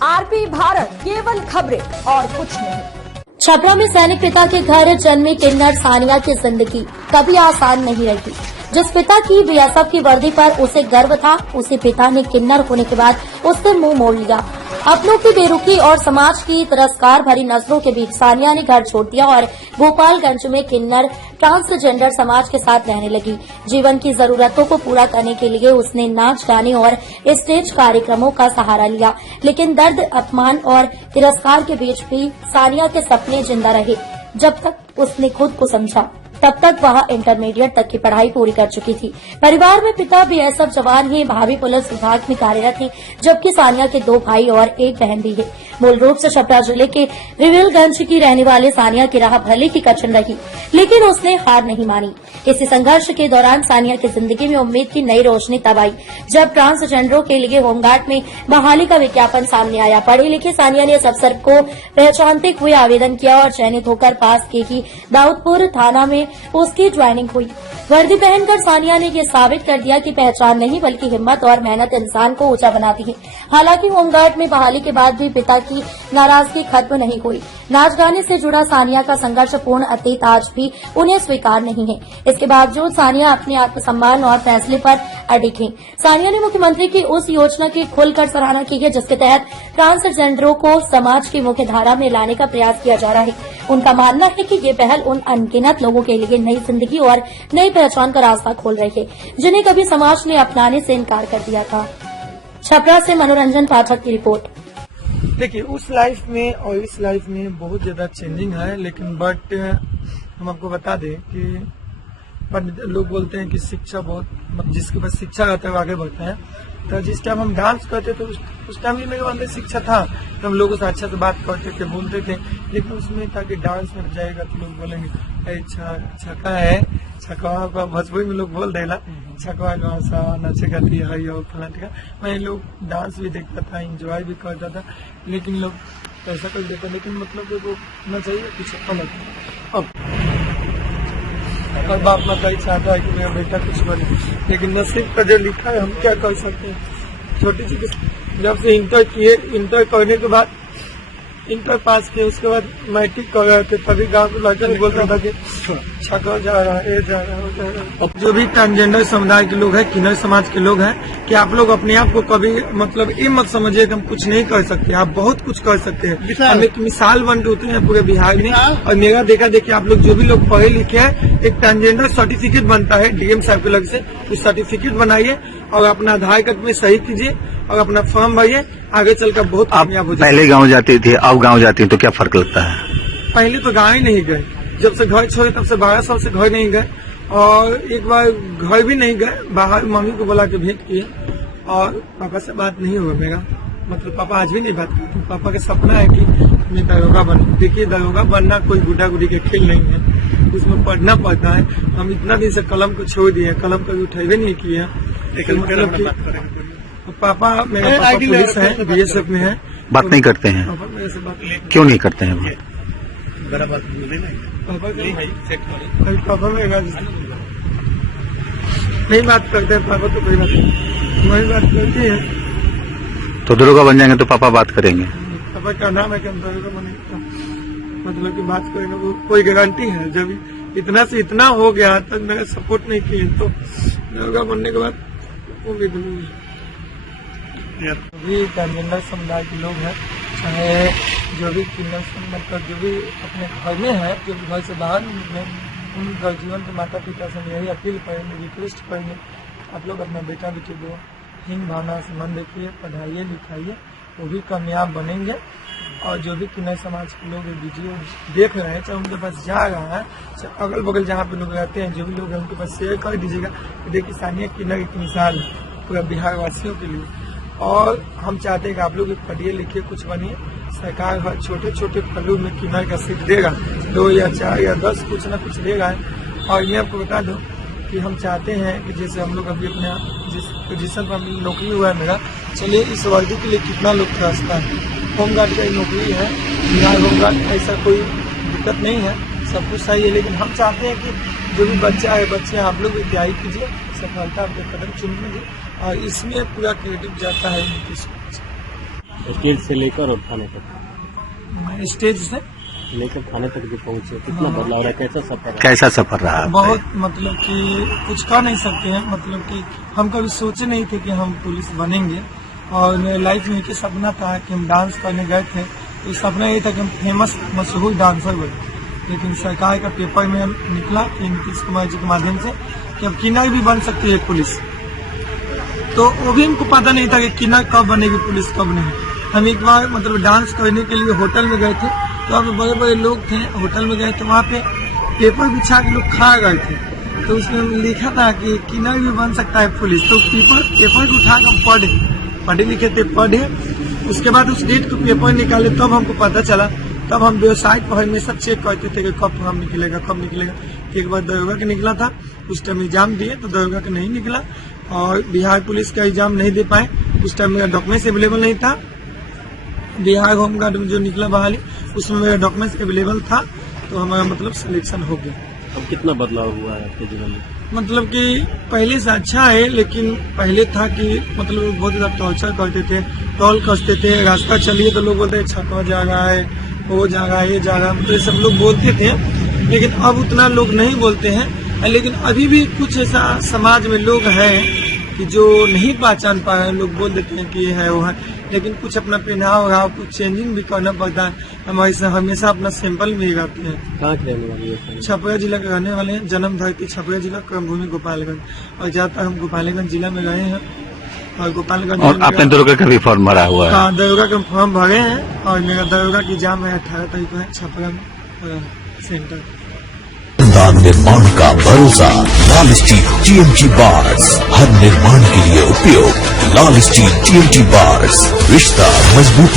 RP Bharat, केवल खबरें और कुछ नहीं। छपरा में सैनिक पिता के घर जन्मी किन्नर सानिया की जिंदगी कभी आसान नहीं रही। जिस पिता की बीएसएफ की वर्दी पर उसे गर्व था, उसी पिता ने किन्नर होने के बाद उससे मुंह मोड़ लिया। अपनों की बेरुखी और समाज की तिरस्कार भरी नजरों के बीच सानिया ने घर छोड़ दिया और गोपालगंज में किन्नर ट्रांसजेंडर समाज के साथ रहने लगी। जीवन की जरूरतों को पूरा करने के लिए उसने नाच गाने और स्टेज कार्यक्रमों का सहारा लिया, लेकिन दर्द, अपमान और तिरस्कार के बीच भी सानिया के सपने जिंदा रहे। जब तक उसने खुद को समझा तब तक वह इंटरमीडिएट तक की पढ़ाई पूरी कर चुकी थी। परिवार में पिता बीएसएफ जवान हैं, भाभी पुलिस विभाग में कार्यरत हैं, जबकि सानिया के 2 भाई और 1 बहन भी है। मूल रूप से छपरा जिले के रिविलगंज की रहने वाले सानिया की राह भले ही कठिन रही, लेकिन उसने हार नहीं मानी। इसी संघर्ष के दौरान सानिया की जिंदगी में उम्मीद की नई रोशनी तब आई जब ट्रांसजेंडरों के लिए होमगार्ड में बहाली का विज्ञापन सामने आया। पढ़ी लिखी सानिया ने इस अवसर को पहचानते हुए आवेदन किया और चयनित होकर पास के ही दाऊदपुर थाना में उसकी ज्वाइनिंग हुई। वर्दी पहनकर सानिया ने ये साबित कर दिया कि पहचान नहीं बल्कि हिम्मत और मेहनत इंसान को ऊंचा बनाती है। हालांकि होमगार्ड में बहाली के बाद भी पिता की नाराजगी खत्म नहीं हुई। नाच गाने से जुड़ा सानिया का संघर्षपूर्ण अतीत आज भी उन्हें स्वीकार नहीं है। इसके बावजूद सानिया अपने आत्मसम्मान और फैसले पर अडिग है। सानिया ने मुख्यमंत्री की उस योजना की खुलकर सराहना की है जिसके तहत ट्रांसजेंडरों को समाज की मुख्य धारा में लाने का प्रयास किया जा रहा है। उनका मानना है कि ये पहल उन अनगिनत लोगों के लिए नई जिंदगी और नई पहचान का रास्ता खोल रही है, जिन्हें कभी समाज ने अपनाने से इनकार कर दिया था। छपरा से मनोरंजन पाठक की रिपोर्ट। देखिए, उस लाइफ में और इस लाइफ में बहुत ज्यादा चेंजिंग है, लेकिन बट हम आपको बता दें कि लोग बोलते हैं कि शिक्षा बहुत, जिसके पास शिक्षा रहता है वो आगे बढ़ता है। तो जिस टाइम हम डांस करते थे उस टाइम भी मेरे अंदर शिक्षा था, तो हम लोगों से अच्छा से बात करते थे, बोलते थे, लेकिन उसमें था कि डांस में जाएगा तो लोग बोलेंगे छका है, छकवा भोजपुरी में लोग बोल देला, छकवा गाँसा नचे गाती है और फला टिका। मैं लोग डांस भी देखता था, इंजॉय भी करता था, लेकिन लोग ऐसा कर देता, लेकिन मतलब वो होना चाहिए कुछ अलग। अब और बाप माता चाहता है कि मेरा बेटा कुछ बने, लेकिन नसीब का जो लिखा है हम क्या कर सकते हैं। छोटी सी जब से इंटर किए, इंटर करने के बाद इंटर पास किए, उसके बाद मैट्रिक कर रहे थे, तभी गांव के लड़का बोलता था कि छका जा रहा है, जा रहा है। अब जो भी ट्रांसजेंडर समुदाय के लोग हैं, किन्नर समाज के लोग हैं, कि आप लोग अपने आप को कभी मतलब ये मत समझिए कि हम कुछ नहीं कर सकते। आप बहुत कुछ कर सकते हैं। हम एक मिसाल बन रहे होते हैं पूरे बिहार में। और मेरा देखा देखिए, आप लोग जो भी लोग पढ़े लिखे हैं, एक ट्रांसजेंडर सर्टिफिकेट बनता है डीएम साहब के लग से, उस सर्टिफिकेट बनाइए और अपना आधार कार्ड में सही कीजिए और अपना फॉर्म भरिए, आगे चलकर बहुत कामयाब हो जाए। पहले गाँव जाती थी, अब गाँव जाती है तो क्या फर्क लगता है? पहले तो गाँव ही नहीं गए, जब से घर छोड़े तब से 12 साल से घर नहीं गए, और एक बार घर भी नहीं गए, बाहर मम्मी को बुला के भेंट किए और पापा से बात नहीं हुआ मेरा, मतलब पापा आज भी नहीं बात करते। पापा का सपना है कि मैं दरोगा बनूं। देखिए, दरोगा बनना कोई गुड्डा गुड्डी के खेल नहीं है, उसमें पढ़ना पड़ता है। हम इतना दिन से कलम को छोड़ दिए, कलम कभी उठेबे नहीं किए, लेकिन मतलब पापा मेरा पापा पुलिस है, बीएसएफ में है। बात नहीं करते हैं? पापा मेरे से बात क्यों नहीं करते हैं? पापा मेरे नहीं बात करते हैं, पापा तो कोई बात नहीं, वही बात करती है। तो दरोगा बन जाएंगे तो पापा बात करेंगे? पापा का नाम है कि हम दरोगा बनेंगे, मतलब कि बात करेंगे, वो कोई गारंटी है? जब इतना से इतना हो गया तक मेरा सपोर्ट नहीं किए, तो दरोगा बनने के बाद उम्मीद नहीं। भी ट्रांसजेंडर समुदाय के लोग हैं, चाहे जो भी किन्नर मतलब जो भी अपने घर में है, जो भी घर से बाहर में, उनका जीवन के माता पिता से यही अपील करेंगे, रिक्वेस्ट करेंगे, आप लोग अपना बेटा बेटी को हीन भावना से मन देखिए, पढ़ाइए लिखाइए, वो भी कामयाब बनेंगे। और जो भी किन्नर समाज के लोग वीडियो देख रहे हैं, चाहे उनके पास जा रहा है, चाहे अगल बगल जहाँ पे लोग रहते हैं, जो भी लोग हैं उनके पास शेयर कर दीजिएगा। देखिए, सानिया किन्नर एक मिसाल है पूरा बिहार वासियों के लिए। और हम चाहते हैं कि आप लोग पढ़िए लिखिए, कुछ बनिए। सरकार हर छोटे छोटे पहलू में किन्नर का सीट देगा, 2 या 4 या 10 कुछ न कुछ देगा। और ये आपको बता दो कि हम चाहते हैं कि जैसे हम लोग अभी अपने जिस पोजिशन पर नौकरी हुआ है मेरा, चलिए इस वर्दी के लिए कितना लोग त्रसता है। होमगार्ड का नौकरी है, बिहार होमगार्ड, ऐसा कोई दिक्कत नहीं है, सब कुछ सही है, लेकिन हम चाहते हैं कि जो भी बच्चा है बच्चे आप लोग भी तैयारी कीजिए, सफलता आपके कदम चुन लीजिए और इसमें पूरा क्रेडिट जाता है नीतीश कुमार। स्टेज से लेकर और थाने तक, स्टेज से लेकर थाने तक जो पहुंचे, कितना बदलाव रहा, कैसा सफर रहा? कैसा सफर रहा आपका? बहुत मतलब कि कुछ कह नहीं सकते हैं, मतलब कि हम कभी सोचे नहीं थे कि हम पुलिस बनेंगे और मेरे लाइफ में एक सपना था कि हम डांस करने गए थे, तो सपना ये था कि हम फेमस मशहूर डांसर बने। लेकिन सरकार का पेपर में निकला कि नीतीश कुमार जी के माध्यम से कि अब किन्नर भी बन सकती है पुलिस, तो वो भी हमको पता नहीं था कि किन्नर कब बनेगी पुलिस कब नहीं। हम एक बार मतलब डांस करने के लिए होटल में गए थे, तो वहाँ पे बड़े बड़े लोग थे, होटल में गए तो वहाँ पे पेपर बिछा के लोग खा गए थे, तो उसमें लिखा था कि किन्नर भी बन सकता है पुलिस। तो पेपर को उठा कर पढ़े लिखे थे, पढ़े, उसके बाद उस डेट को पेपर निकाले तब हमको पता चला। तब हम वेबसाइट पर हमेशा चेक करते थे कि कब फॉर्म निकलेगा कब निकलेगा। एक बार दरोगा का निकला था, उस टाइम एग्जाम दिए तो दरोगा का नहीं निकला और बिहार पुलिस का एग्जाम नहीं दे पाए, उस टाइम मेरा डॉक्यूमेंट्स अवेलेबल नहीं था। बिहार होमगार्ड में जो निकला बहाली उसमें मेरा डॉक्यूमेंट्स अवेलेबल था, तो हमारा मतलब सिलेक्शन हो गया। अब कितना बदलाव हुआ है आपके जीवन में? मतलब कि पहले से अच्छा है, लेकिन पहले था कि मतलब बहुत ज्यादा टॉर्चर करते थे, टॉल कसते थे, रास्ता चलिए तो लोग बोलते छापा जा रहा है, वो जा रहा है, ये जा रहा है, मतलब सब लोग बोलते थे। लेकिन अब उतना लोग नहीं बोलते हैं, लेकिन अभी भी कुछ ऐसा समाज में लोग हैं कि जो नहीं पहचान पा रहे, लोग बोल देते हैं कि ये है वो है, लेकिन कुछ अपना पहनाव उड़ाव कुछ चेंजिंग भी करना पड़ता है। हमारे से हमेशा अपना सैंपल भी लगाते हैं। कहाँ के रहने वाली है? छपरा जिला के रहने वाले हैं, जन्म धरती छपरा जिला, कर्मभूमि गोपालगंज, और ज्यादातर हम गोपालगंज जिला में रहे हैं और गोपालगंज। और आपने दरोगा का भी फॉर्म भरा हुआ है? हाँ, दरोगा का फॉर्म भरे हैं और मेरा दरोगा की एग्जाम है 18 तारीख को है छपरा में सेंटर। निर्माण का भरोसा लाल स्टील TMT बार्स, हर निर्माण के लिए उपयोग लाल स्टील TMT बार्स, रिश्ता मजबूती